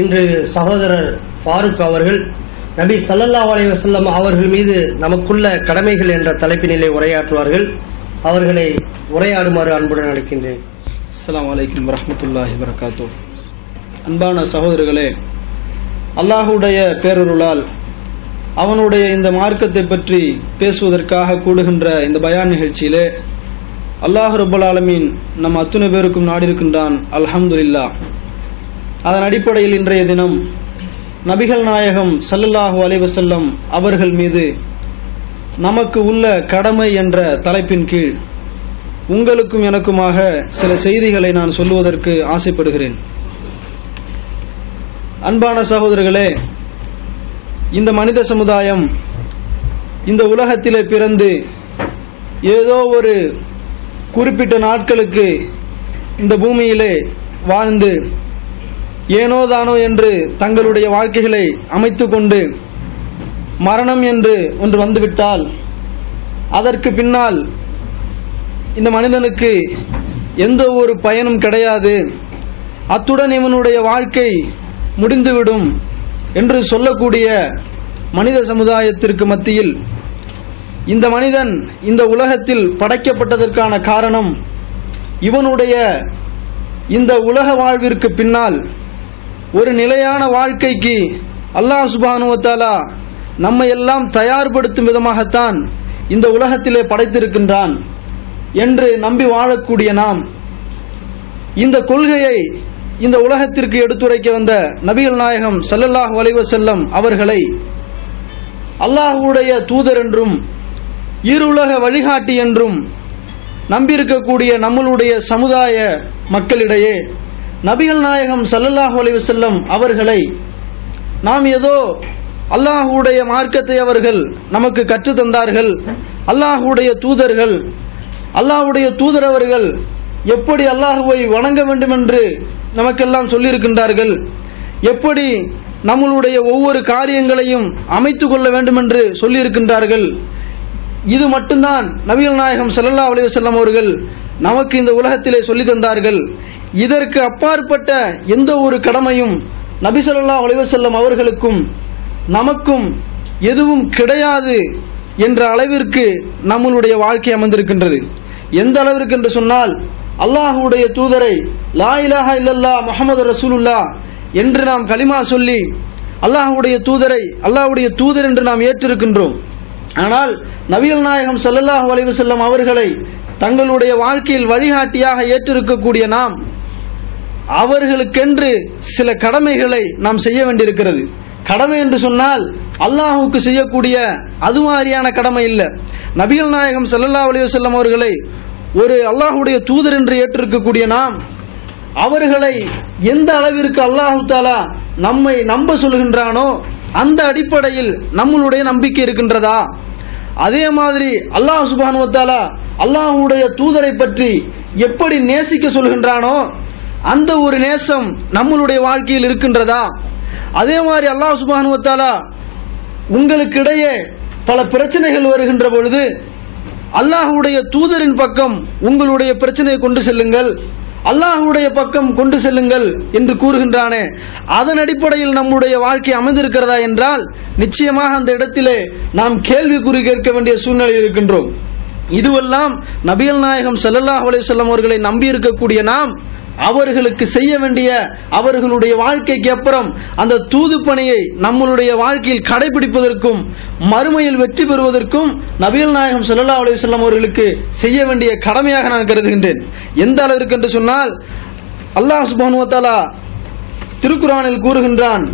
இன்று சகோதரர் ஃபாரூக் அவர்கள் நபி ஸல்லல்லாஹு அலைஹி வஸல்லம் அவர்கள் மீது நமக்குள்ள கடமைகள் என்ற தலைப்பினிலே உரையாற்றுவார்கள். அவர்களை உரையாடுமாறு அன்புடன் அழைக்கின்றேன். அஸ்ஸலாமு அலைக்கும் வரஹ்மத்துல்லாஹி வபரகாத்துஹு. அன்பான சகோதரர்களே, அல்லாஹ்வுடைய பேரருளால் அவனுடைய இந்த மார்க்கத்தை பற்றி பேசுவதற்காக கூடுகின்ற இந்த பயான் நிகழ்ச்சியிலே அல்லாஹ் ரப்பல் ஆலமீன் நம் அத்துணை பேருக்கும் நாடிருக்கின்றான். அல்ஹம்துலில்லாஹ். அதன் அடிப்படையில் இன்றைய தினம் நபிகள் நாயகம் ஸல்லல்லாஹு அலைஹி வஸல்லம் அவர்கள் மீது நமக்கு உள்ள கடமை என்ற தலைப்பின் கீழ் உங்களுக்கும் எனக்குமாக சில செய்திகளை நான் சொல்லுவதற்கு ஆசைப்படுகிறேன். அன்பான சகோதரர்களே, இந்த மனித சமுதாயம் இந்த உலகத்திலே பிறந்து ஏதோ ஒரு குறிப்பிட்ட நாட்களுக்கு இந்த பூமியிலே வாழ்ந்து ஏனோதானோ என்று தங்களுடைய வாழ்க்கைகளை அமைத்துக் கொண்டு மரணம் என்று ஒன்று வந்துவிட்டால் அதற்கு பின்னால் இந்த மனிதனுக்கு எந்த ஒரு பயனும் கிடையாது, அத்துடன் இவனுடைய வாழ்க்கை முடிந்துவிடும் என்று சொல்லக்கூடிய மனித சமுதாயத்திற்கு மத்தியில் இந்த மனிதன் இந்த உலகத்தில் படைக்கப்பட்டதற்கான காரணம் இவனுடைய இந்த உலக வாழ்விற்கு பின்னால் ஒரு நிலையான வாழ்க்கைக்கு அல்லாஹ் சுப்ஹானஹு வ தஆலா நம்மை எல்லாம் தயார்படுத்தும் விதமாகத்தான் இந்த உலகத்திலே படைத்திருக்கின்றான் என்று நம்பி வாழக்கூடிய நாம் இந்த கொள்கையை இந்த உலகத்திற்கு எடுத்துரைக்க வந்த நபிகள் நாயகம் ஸல்லல்லாஹு அலைஹி வஸல்லம் அவர்களை அல்லாஹ்வுடைய தூதர் என்றும் ஈருலக வழிகாட்டி என்றும் நம்பியிருக்கக்கூடிய நம்மளுடைய சமுதாய மக்களிடையே நபிகள் நாயகம் ஸல்லல்லாஹு அலைஹி வஸல்லம் அவர்களை நாம் ஏதோ அல்லாஹ்வுடைய மார்க்கத்தை அவர்கள் நமக்கு கற்று தந்தார்கள், அல்லாஹ்வுடைய தூதர்கள், அல்லாஹ்வுடைய தூதர் அவர்கள் எப்படி அல்லாஹ்வை வணங்க வேண்டும் என்று நமக்கெல்லாம் சொல்லியிருக்கின்றார்கள், எப்படி நம்மளுடைய ஒவ்வொரு காரியங்களையும் அமைத்துக் கொள்ள வேண்டும் என்று சொல்லியிருக்கின்றார்கள். இது மட்டும்தான் நபிகள் நாயகம் ஸல்லல்லாஹு அலைஹி வஸல்லம் அவர்கள் நமக்கு இந்த உலகத்திலே சொல்லி தந்தார்கள். இதற்கு அப்பாற்பட்ட எந்த ஒரு கடமையும் நபி ஸல்லல்லாஹு அலைஹி வஸல்லம் அவர்களுக்கும் நமக்கும் எதுவும் கிடையாது என்ற அளவிற்கு நம்மளுடைய வாழ்க்கை அமைந்திருக்கின்றது. எந்த அளவிற்கு என்று சொன்னால், அல்லாஹ்வுடைய தூதரை லா இலாஹா இல்லல்லாஹ் முஹம்மது ரசூலுல்லாஹ் என்று நாம் கலிமா சொல்லி அல்லாஹ்வுடைய தூதரை அல்லாஹ்வுடைய தூதர் என்று நாம் ஏற்றிருக்கின்றோம். ஆனால் நபிகள் நாயகம் ஸல்லல்லாஹு அலைஹி வஸல்லம் அவர்களை தங்களுடைய வாழ்க்கையில் வழிகாட்டியாக ஏற்றிருக்கக்கூடிய நாம் அவர்களுக்கென்று சில கடமைகளை நாம் செய்ய வேண்டியிருக்கிறது. கடமை என்று சொன்னால் அல்லாஹ்வுக்கு செய்யக்கூடிய அது மாதிரியான கடமை இல்லை. நபிகள் நாயகம் ஸல்லல்லாஹு அலைஹி வஸல்லம் அவர்களை ஒரு அல்லாஹ்வுடைய தூதர் என்று ஏற்றிருக்கக்கூடிய நாம் அவர்களை எந்த அளவிற்கு அல்லாஹ் தஆலா நம்மை நம்ப சொல்கின்றானோ அந்த அடிப்படையில் நம்மளுடைய நம்பிக்கை இருக்கின்றதா? அதே மாதிரி அல்லாஹ் சுப்ஹானஹு வ தஆலா அல்லாஹ்வுடைய தூதரை பற்றி எப்படி நேசிக்க சொல்கின்றானோ அந்த ஒரு நேசம் நம்மளுடைய வாழ்க்கையில் இருக்கின்றதா? அதே மாதிரி அல்லாஹ் சுப்ஹானஹு வ தஆலா உங்களுக்கு இடையே பல பிரச்சனைகள் வருகின்ற பொழுது அல்லாஹ்வுடைய தூதரின் பக்கம் உங்களுடைய பிரச்சனையை கொண்டு செல்லுங்கள், அல்லாஹ்வுடைய பக்கம் கொண்டு செல்லுங்கள் என்று கூறுகின்றானே, அதன் அடிப்படையில் நம்முடைய வாழ்க்கை அமைந்திருக்கிறதா என்றால் நிச்சயமாக அந்த இடத்திலே நாம் கேள்விக்குறி கேட்க வேண்டிய சூழ்நிலையில் இருக்கின்றோம். இதுவெல்லாம் நபிகள் நாயகம் ஸல்லல்லாஹு அலைஹி வஸல்லம் அவர்களை நம்பி இருக்கக்கூடிய நாம் அவர்களுக்கு செய்ய வேண்டிய அவர்களுடைய வாழ்க்கைக்கு அப்புறம் அந்த தூது பணியை நம்மளுடைய வாழ்க்கையில் கடைபிடிப்பதற்கும் மறுமையில் வெற்றி பெறுவதற்கும் நபிகள் நாயகம் ஸல்லல்லாஹு அலைஹி வஸல்லம் அவர்களுக்கு செய்ய வேண்டிய கடமையாக நான் கருதுகின்றேன். எந்த அளவிற்கு என்று சொன்னால், அல்லாஹ் சுப்ஹானஹு வ தஆலா திருக்குர்ஆனில் கூறுகின்றான்,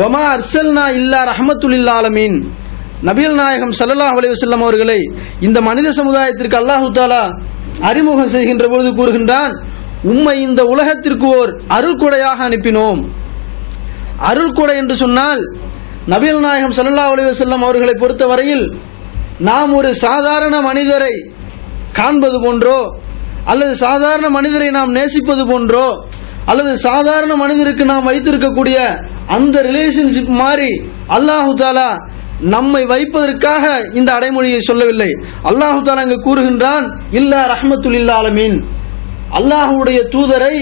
வமா அர்சல்னா இல்லா ரஹ்மத்துல் லில் ஆலமீன். நபிகள் நாயகம் ஸல்லல்லாஹு அலைஹி வஸல்லம் அவர்களை இந்த மனித சமுதாயத்திற்கு அல்லாஹ் தஆலா அறிமுகம் செய்கின்ற பொழுது கூறுகின்றான், உம்மை இந்த உலகத்திற்கு ஓர் அருள்கொடையாக அனுப்பினோம். அருள்கொடை என்று சொன்னால் நபிகள் நாயகம் ஸல்லல்லாஹு அலைஹி வஸல்லம் அவர்களை பொறுத்தவரையில் நாம் ஒரு சாதாரண மனிதரை காண்பது போன்றோ அல்லது சாதாரண மனிதரை நாம் நேசிப்பது போன்றோ அல்லது சாதாரண மனிதருக்கு நாம் வைத்திருக்கக்கூடிய அந்த ரிலேஷன்ஷிப் மாதிரி அல்லாஹ் தஆலா நம்மை வைப்பதற்காக இந்த அடைமொழியை சொல்லவில்லை. அல்லாஹ் தஆலா இங்கு கூறுகின்றான், இல்லா ரஹ்மத்துல் லில் ஆலமீன். அல்லாஹ்வுடைய தூதரை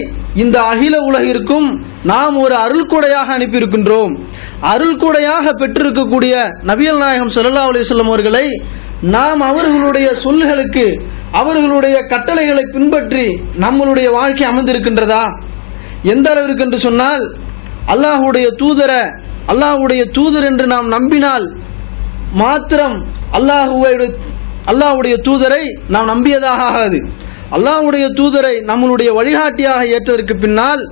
இந்த அகில உலகிற்கும் நாம் ஒரு அருள்கொடையாக அனுப்பியிருக்கின்றோம். அருள்கொடையாக பெற்றிருக்கக்கூடிய நபிகள் நாயகம் ஸல்லல்லாஹு அலைஹி வஸல்லம் அவர்களை நாம் அவர்களுடைய சொல்லுகளுக்கு, அவர்களுடைய கட்டளைகளை பின்பற்றி நம்மளுடைய வாழ்க்கை அமைந்திருக்கின்றதா? எந்த அளவிற்கு என்று சொன்னால், அல்லாஹ்வுடைய தூதர் என்று நாம் நம்பினால் மாத்திரம் அல்லாஹ்வுடைய தூதரை நாம் நம்பியதாக ஆகாது. அல்லாஹ்வுடைய தூதரை நம்மளுடைய வழிகாட்டியாக ஏற்றதற்கு பின்னால்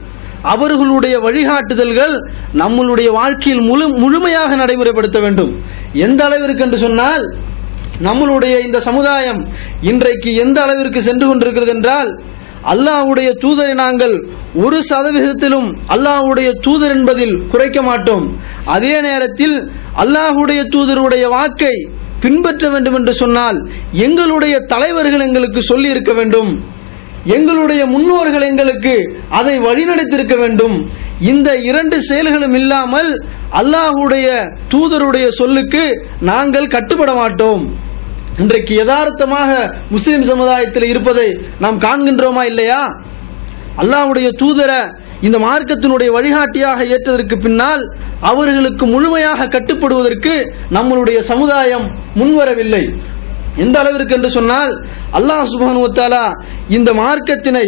அவர்களுடைய வழிகாட்டுதல்கள் நம்மளுடைய வாழ்க்கையில் முழுமையாக நடைமுறைப்படுத்த வேண்டும். எந்த அளவிற்கு என்று சொன்னால், நம்மளுடைய இந்த சமுதாயம் இன்றைக்கு எந்த அளவிற்கு சென்று கொண்டிருக்கிறது என்றால், அல்லாஹ்வுடைய தூதரை நாங்கள் 1% அல்லாஹ்வுடைய தூதர் என்பதில் குறைக்க மாட்டோம். அதே நேரத்தில் அல்லாஹ்வுடைய தூதருடைய வாக்கை பின்பற்ற வேண்டும் என்று சொன்னால் எங்களுடைய தலைவர்கள் எங்களுக்கு சொல்லி இருக்க வேண்டும், எங்களுடைய முன்னோர்கள் எங்களுக்கு அதை வழிநடத்தியிருக்க வேண்டும். இந்த 2 செயல்களும் இல்லாமல் அல்லாஹ்வுடைய தூதருடைய சொல்லுக்கு நாங்கள் கட்டுப்பட மாட்டோம். இன்றைக்கு யதார்த்தமாக முஸ்லிம் சமுதாயத்தில் இருப்பதை நாம் காண்கின்றோமா இல்லையா? அல்லாஹ்வுடைய தூதரை இந்த மார்க்கத்தினுடைய வழிகாட்டியாக ஏற்றதற்கு பின்னால் அவர்களுக்கு முழுமையாக கட்டுப்படுவதற்கு நம்மளுடைய சமுதாயம் முன்வரவில்லை. எந்த அளவிற்கு என்று சொன்னால், அல்லாஹ் சுப்ஹானஹு வ தஆலா இந்த மார்க்கத்தினை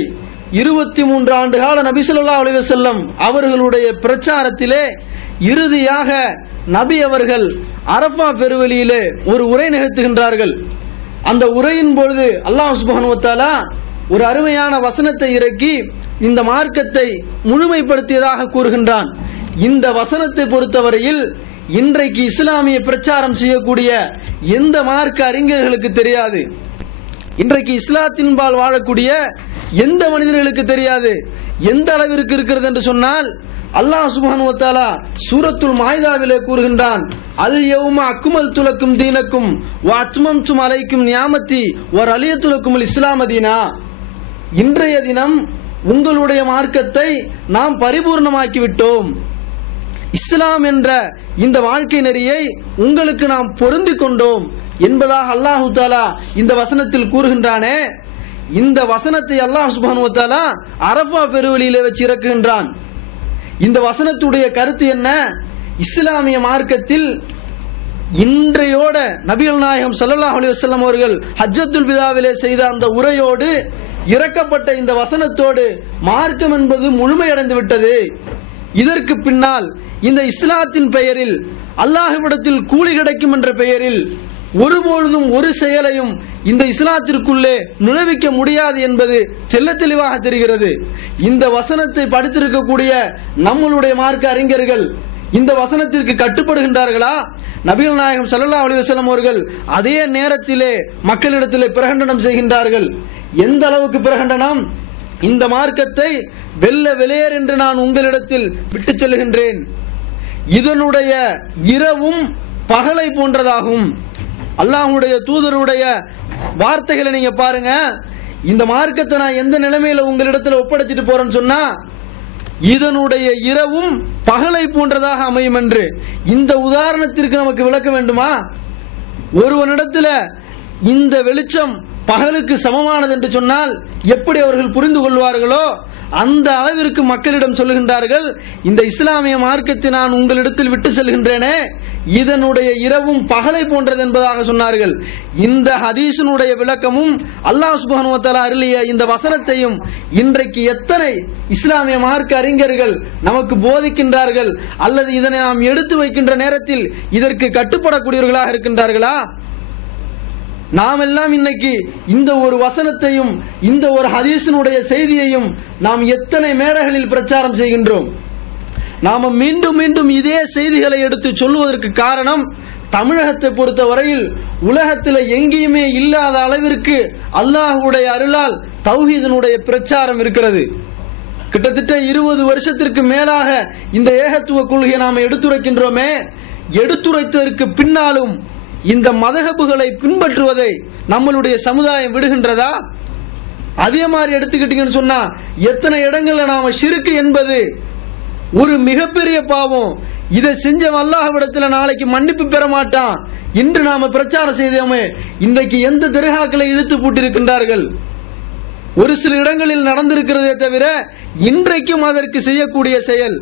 23 ஆண்டு கால நபி ஸல்லல்லாஹு அலைஹி வஸல்லம் அவர்களுடைய பிரச்சாரத்திலே இறுதியாக நபி அவர்கள் அரஃபா பெருவெளியிலே ஒரு உரை நிகழ்த்துகின்றார்கள். அந்த உரையின் பொழுது அல்லாஹ் சுப்ஹானஹு வ தஆலா ஒரு அருமையான வசனத்தை இறக்கி இந்த மார்க்கத்தை முழுமைப்படுத்தியதாக கூறுகின்றான். இந்த வசனத்தை பொறுத்தவரையில் இன்றைக்கு இஸ்லாமிய பிரச்சாரம் செய்யக்கூடிய எந்த மார்க்க அறிஞர்களுக்கு தெரியாது, இன்றைக்கு இஸ்லாத்தின்பால் வாழக்கூடிய எந்த மனிதர்களுக்கு தெரியாது. எந்த அளவிற்கு இருக்கிறது என்று சொன்னால், அல்லாஹ் சுப்ஹானஹு வ தஆலா சூரத்துல் மாயிதாவிலே கூறுகின்றான், அல் யௌம அக்மல்து லக்கும் தீனக்கும் வ அத்மம்து அலைக்கும் நியாமத்தி வ ரலியது லக்குமுல் இஸ்லாம தீனா. இன்றைய தினம் உங்களுடைய மார்க்கத்தை நாம் பரிபூர்ணமாக்கி விட்டோம், இஸ்லாம் என்ற இந்த வாழ்க்கை நெறியை உங்களுக்கு நாம் பொருந்திக் கொண்டோம் என்பதாக அல்லாஹ் தஆலா இந்த வசனத்தில் கூறுகின்றானே. இந்த வசனத்தை அல்லாஹ் சுப்ஹானஹு வ தஆலா அரஃபா பெருவெளியிலே வச்சு இறக்குகின்றான். இந்த வசனத்துடைய கருத்து என்ன? இஸ்லாமிய மார்க்கத்தில் இன்றையோட நபிகள் நாயகம் ஸல்லல்லாஹு அலைஹி வஸல்லம் அவர்கள் ஹஜ்ஜத்துல் விதாவிலே செய்த அந்த உரையோடு இறக்கப்பட்ட இந்த வசனத்தோடு மார்க்கம் என்பது முழுமையடைந்து விட்டது. இதற்கு பின்னால் இந்த இஸ்லாத்தின் பெயரில் அல்லாஹ்விடத்தில் கூலி கிடைக்கும் என்ற பெயரில் ஒருபொழுதும் ஒரு செயலையும் இந்த இஸ்லாத்திற்குள்ளே நுழைவிக்க முடியாது என்பது தெள்ளத் தெளிவாக தெரிகிறது. இந்த வசனத்தை படித்திருக்கக்கூடிய நம்மளுடைய மார்க்க அறிஞர்கள் இந்த வசனத்திற்கு கட்டுப்படுகின்றார்களா? நபிகள் நாயகம் ஸல்லல்லாஹு அலைஹி வஸல்லம் அவர்கள் அதே நேரத்திலே மக்களிடத்திலே பிரகடனம் செய்கின்றார்கள். எந்த அளவுக்கு பிரகடனம்? இந்த மார்க்கத்தை வெல்ல வெளியேறு என்று நான் உங்களிடத்தில் விட்டு செல்கின்றேன், இதனுடைய இரவும் பகலை போன்றதாகும். அல்லாஹ்வுடைய தூதருடைய வார்த்தைகளை நீங்க பாருங்க. இந்த மார்க்கத்தை நான் எந்த நிலைமையில உங்களிடத்தில் ஒப்படைச்சிட்டு போறேன்னு சொன்னா, இதனுடைய இரவும் பகலை போன்றதாக அமையும் என்று. இந்த உதாரணத்திற்கு நமக்கு விளக்க வேண்டுமா? ஒருவனிடத்தில் இந்த வெளிச்சம் பகலுக்கு சமமானது என்று சொன்னால் எப்படி அவர்கள் புரிந்து கொள்வார்களோ அந்த அளவிற்கு மக்களிடம் சொல்லுகின்றார்கள், இந்த இஸ்லாமிய மார்க்கத்தை நான் உங்களிடத்தில் விட்டு செல்கின்றேனே, இதனுடைய இரவும் பகலை போன்றது என்பதாக சொன்னார்கள். இந்த ஹதீஸினுடைய விளக்கமும் அல்லாஹ் சுப்ஹானஹு வ தஆலா அருளிய இந்த வசனத்தையும் இன்றைக்கு எத்தனை இஸ்லாமிய மார்க்க அறிஞர்கள் நமக்கு போதிக்கின்றார்கள், அல்லது இதனை நாம் எடுத்து வைக்கின்ற நேரத்தில் இதற்கு கட்டுப்படக்கூடியவர்களாக இருக்கின்றார்களா? நாம் எல்லாம் இன்னைக்கு இந்த ஒரு வசனத்தையும் இந்த ஒரு ஹதீஸினுடைய செய்தியையும் நாம் எத்தனை மேடைகளில் பிரச்சாரம் செய்கின்றோம். நாம மீண்டும் மீண்டும் இதே செய்திகளை எடுத்து சொல்லுவதற்கு காரணம், தமிழகத்தை பொறுத்த வரையில் உலகத்தில் எங்கேயுமே இல்லாத அளவிற்கு அல்லாஹ்வுடைய அருளால் தௌஹீதினுடைய பிரச்சாரம் இருக்கிறது. கிட்டத்தட்ட 20 வருஷத்திற்கு மேலாக இந்த ஏகத்துவ கொள்கையை நாம் எடுத்துரைக்கின்றோமே, எடுத்துரைத்ததற்கு பின்னாலும் இந்த மதஹபுகளை பின்பற்றுவதை நம்மளுடைய சமுதாயம் விடுகின்றதா? அதே மாதிரி எடுத்துக்கிட்டீங்கன்னு சொன்னா எத்தனை இடங்கள்ல நாம ஷிர்க் என்பது ஒரு மிகப்பெரிய பாவம், இதை செஞ்சவன் அல்லாஹ்விடத்தில் நாளைக்கு மன்னிப்பு பெற மாட்டான் இன்று நாம பிரச்சாரம் செய்தோமே, இன்றைக்கு எந்த தர்காக்களை இழுத்து போட்டிருக்கின்றார்கள். ஒரு சில இடங்களில் நடந்திருக்கிறதே தவிர இன்றைக்கும் அதற்கு செய்யக்கூடிய செயல்